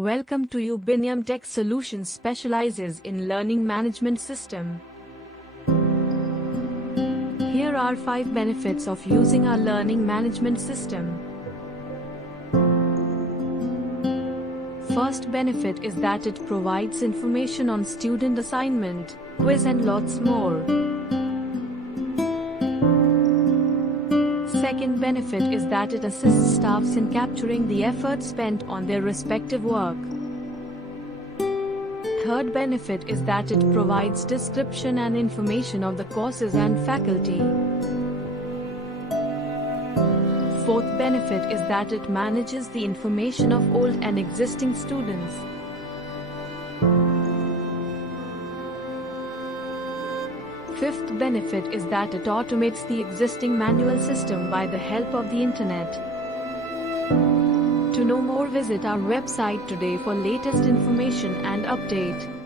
Welcome to Ubinium Tech Solutions specializes in learning management system. Here are 5 benefits of using our learning management system. First benefit is that it provides information on student assignment, quiz and lots more. Second benefit is that it assists staffs in capturing the effort spent on their respective work. Third benefit is that it provides description and information of the courses and faculty. Fourth benefit is that it manages the information of old and existing students. Fifth benefit is that it automates the existing manual system by the help of the internet. To know more, visit our website today for latest information and update.